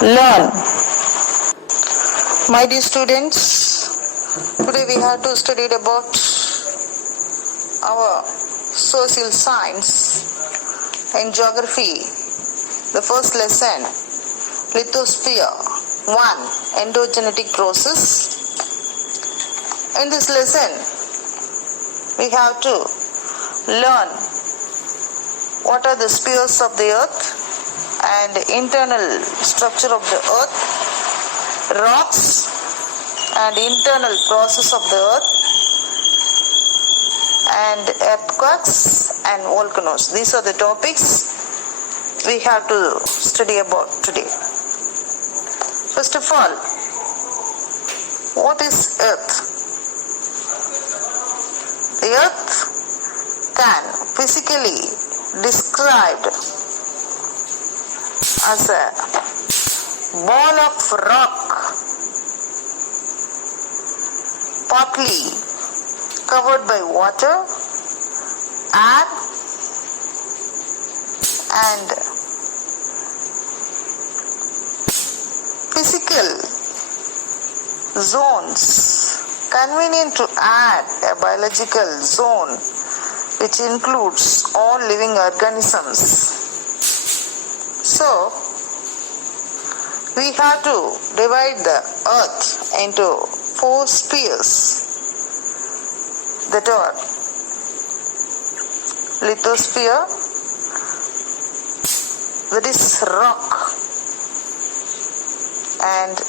Learn. My dear students, today we have to study about our social science and geography. The first lesson, LITHOSPHERE-1, endogenetic process. In this lesson, we have to learn what are the spheres of the earth and internal structure of the earth, rocks and internal process of the earth, and earthquakes and volcanoes. These are the topics we have to study about today. First of all, what is earth? The earth can physically described as a ball of rock partly covered by water, air and physical zones convenient to add a biological zone which includes all living organisms. So, we have to divide the earth into 4 spheres that are lithosphere, that is rock, and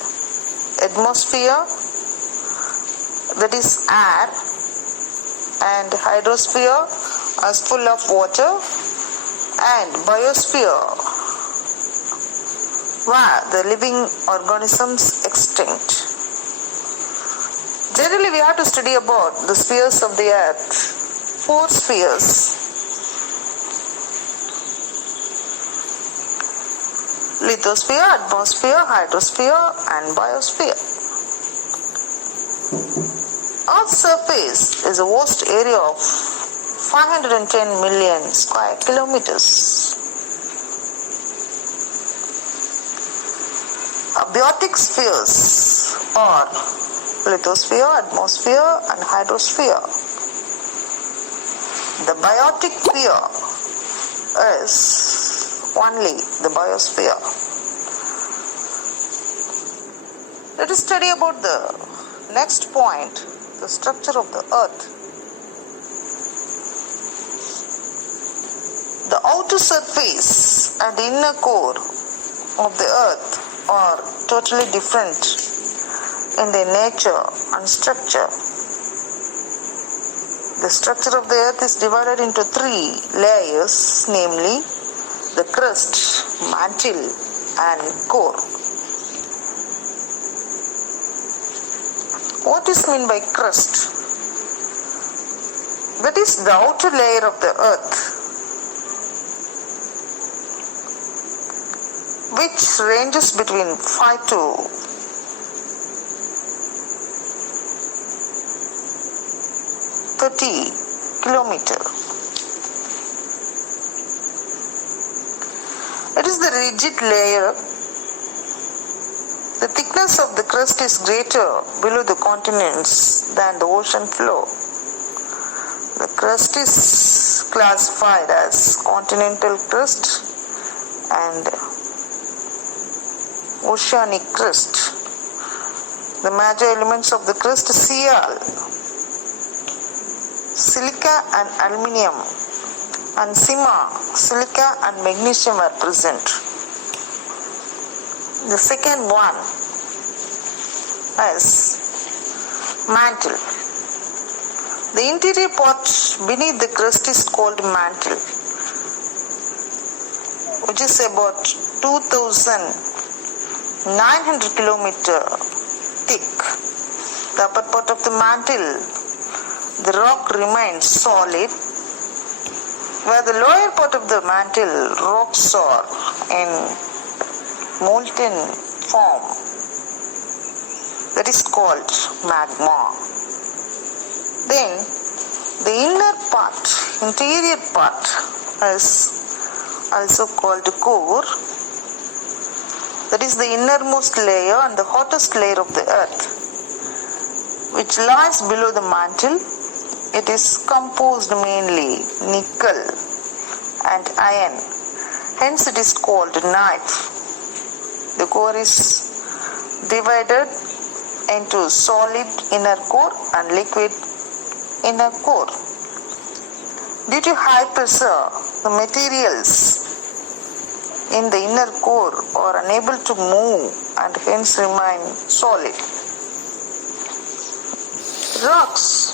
atmosphere, that is air, and hydrosphere as full of water, and biosphere where the living organisms extinct. Generally, we have to study about the spheres of the earth. 4 spheres. Lithosphere, atmosphere, hydrosphere and biosphere. Earth's surface is a vast area of 510 million square kilometers. Abiotic spheres are lithosphere, atmosphere and hydrosphere. The biotic sphere is only the biosphere. Let us study about the next point, the structure of the earth. The outer surface and the inner core of the earth are totally different in their nature and structure. The structure of the earth is divided into 3 layers, namely the crust, mantle and core. What is meant by crust? That is the outer layer of the earth, which ranges between 5 to 30 kilometers. It is the rigid layer. The thickness of the crust is greater below the continents than the ocean floor. The crust is classified as continental crust and oceanic crust. The major elements of the crust are Cl, silica and aluminium, and Sima, silica and magnesium are present. The second one is mantle. The interior part beneath the crust is called mantle, which is about 2,900 kilometers thick. The upper part of the mantle, the rock remains solid, where the lower part of the mantle, rocks are in molten form, that is called magma. Then the inner part, interior part is also called core, that is the innermost layer and the hottest layer of the earth, which lies below the mantle. It is composed mainly nickel and iron. Hence it is called knife. The core is divided into solid inner core and liquid inner core. Due to high pressure, the materials in the inner core are unable to move and hence remain solid. Rocks.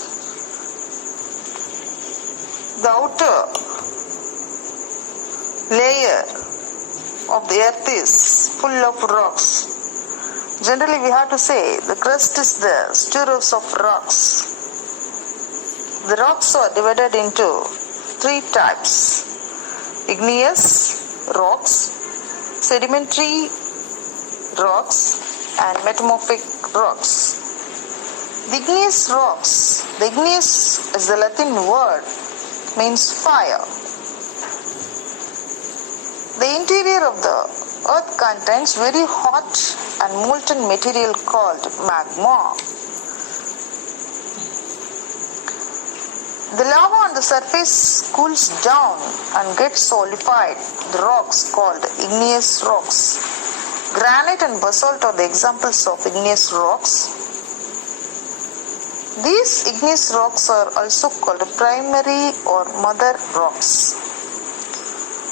The outer layer of the earth is full of rocks. Generally, we have to say the crust is the stirrers of rocks. The rocks are divided into three types: igneous rocks, sedimentary rocks, and metamorphic rocks. The igneous rocks, the igneous is the Latin word, means fire. The interior of the earth contains very hot and molten material called magma. The lava on the surface cools down and gets solidified. The rocks called igneous rocks. Granite and basalt are the examples of igneous rocks. These igneous rocks are also called primary or mother rocks.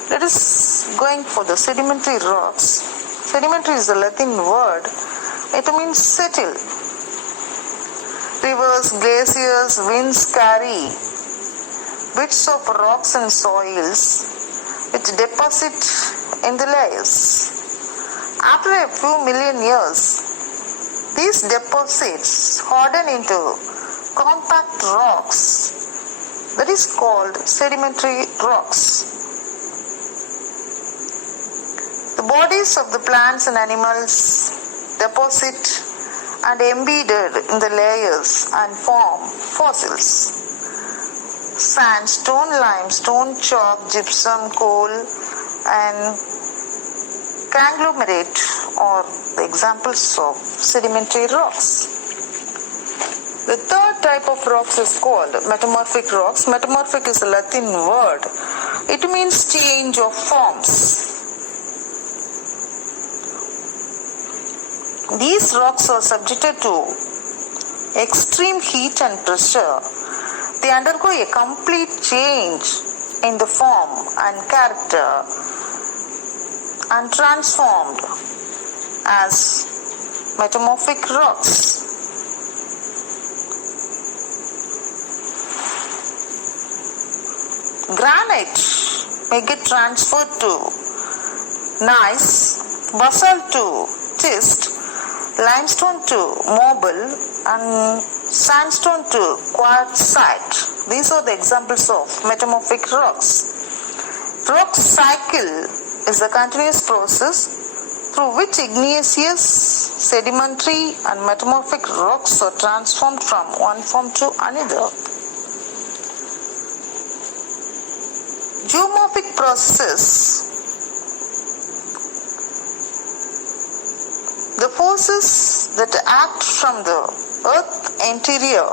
Let us going for the sedimentary rocks. Sedimentary is the Latin word. It means settle. Rivers, glaciers, winds carry bits of rocks and soils which deposit in the layers. After a few million years, these deposits harden into compact rocks, that is called sedimentary rocks. The bodies of the plants and animals deposit and embedded in the layers and form fossils. Sandstone, limestone, chalk, gypsum, coal, and conglomerate are the examples of sedimentary rocks. The third type of rocks is called metamorphic rocks. Metamorphic is a Latin word. It means change of forms. These rocks are subjected to extreme heat and pressure. They undergo a complete change in the form and character and transformed as metamorphic rocks. Granite may get transferred to gneiss, basalt to schist, limestone to marble, and sandstone to quartzite. These are the examples of metamorphic rocks. Rock cycle is a continuous process through which igneous, sedimentary, and metamorphic rocks are transformed from one form to another. Geomorphic processes. The forces that act from the earth interior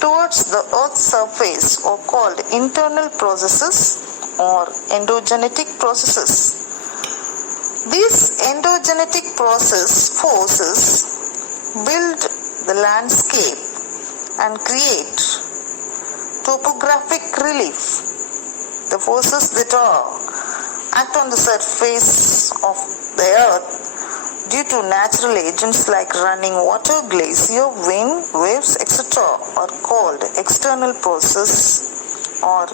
towards the earth's surface are called internal processes or endogenetic processes. These endogenetic forces build the landscape and create topographic relief. The forces that act on the surface of the earth due to natural agents like running water, glacier, wind, waves, etc. are called external processes or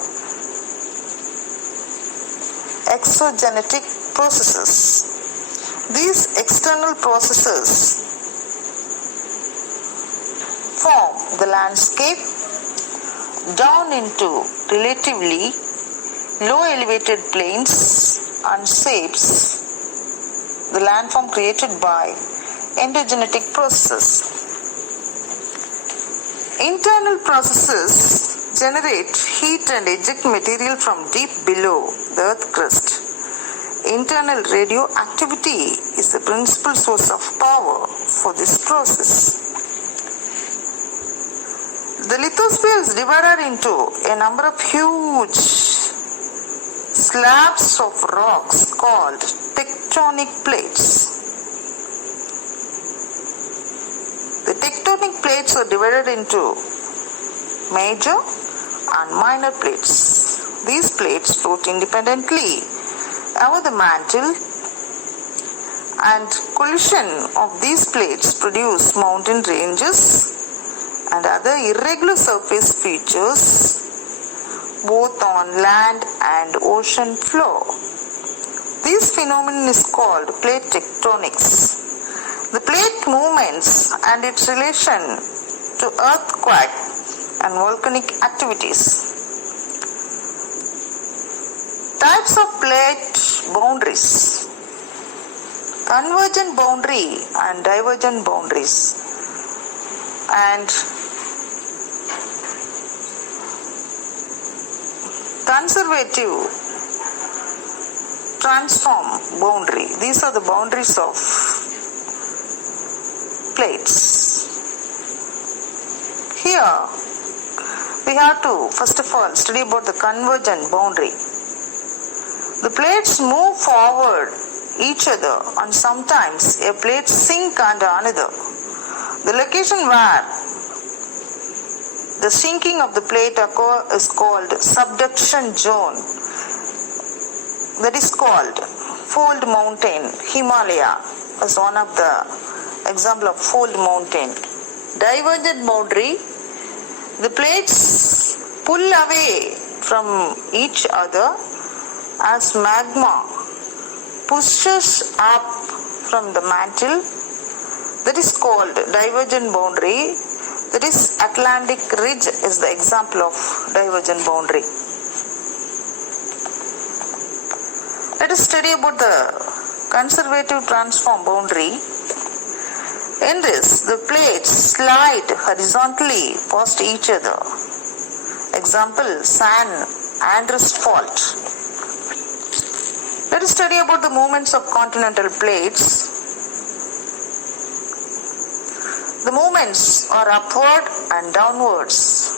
exogenetic processes. These external processes form the landscape down into relatively low elevated plains and shapes the landform created by endogenetic processes. Internal processes generate heat and eject material from deep below the earth crust. internal radioactivity is the principal source of power for this process. The lithosphere is divided into a number of huge slabs of rocks called tectonic plates. The tectonic plates are divided into major and minor plates. These plates float independently over the mantle, and collision of these plates produce mountain ranges and other irregular surface features both on land and ocean floor. This phenomenon is called plate tectonics. The plate movements and its relation to earthquake and volcanic activities. Types of plate boundaries: convergent boundary and divergent boundaries, and conservative transform boundary. These are the boundaries of plates. Here we have to first of all study about the convergent boundary. The plates move forward each other, and sometimes a plate sink under another. The location where the sinking of the plate occurs is called subduction zone. That is called fold mountain. Himalaya is one of the example of fold mountain. Divergent boundary: the plates pull away from each other as magma pushes up from the mantle. That is called divergent boundary. That is, Atlantic ridge is the example of divergent boundary. Let us study about the conservative transform boundary. In this, the plates slide horizontally past each other. Example, San Andreas Fault. Let us study about the movements of continental plates. The movements are upward and downwards.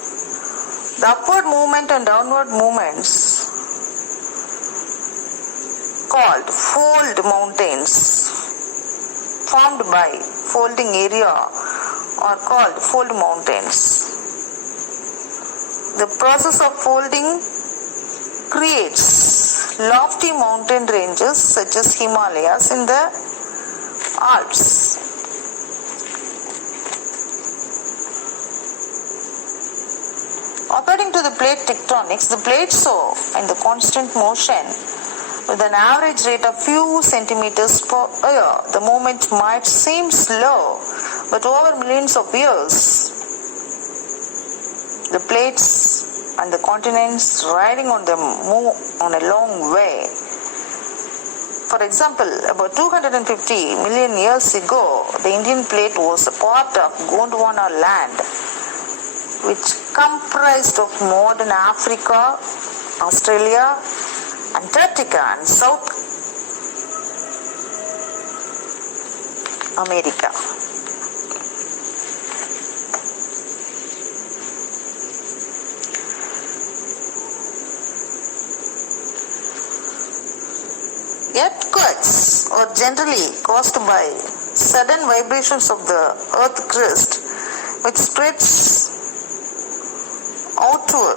The upward movement and downward movements, called fold mountains, formed by folding area, are called fold mountains. The process of folding creates lofty mountain ranges such as Himalayas in the Alps. According to the plate tectonics, the plates are in the constant motion with an average rate of few centimeters per year. The movement might seem slow, but over millions of years, the plates and the continents riding on them move on a long way. For example, about 250 million years ago, the Indian plate was a part of Gondwana land, which comprised of modern Africa, Australia, Antarctica and South America. Earthquakes are generally caused by sudden vibrations of the earth crust, which spreads outward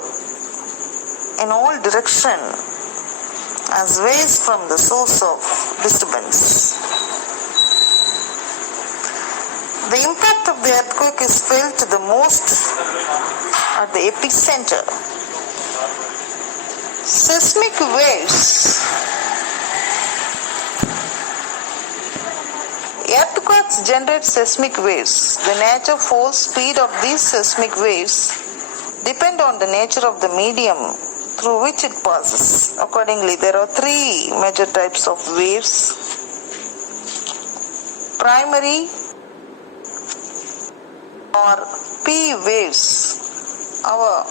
in all directions as waves from the source of disturbance. The impact of the earthquake is felt the most at the epicenter. Seismic waves. Earthquakes generate seismic waves. The nature, force, speed of these seismic waves depend on the nature of the medium through which it passes. Accordingly, there are three major types of waves: primary or P waves. Our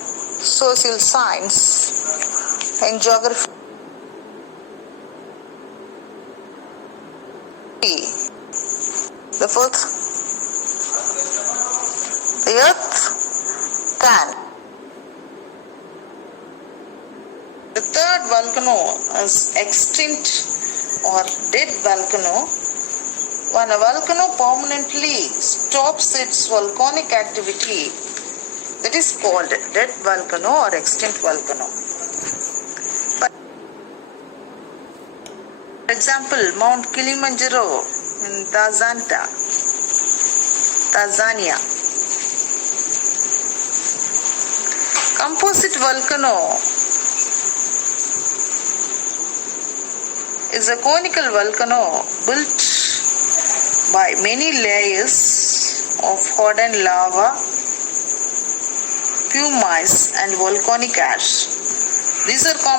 social science and geography The fourth, the earth can. The third volcano is extinct or dead volcano. When a volcano permanently stops its volcanic activity, that is called dead volcano or extinct volcano. For example, Mount Kilimanjaro in Tanzania. Composite volcano is a conical volcano built by many layers of hardened lava, pumice and volcanic ash. These are common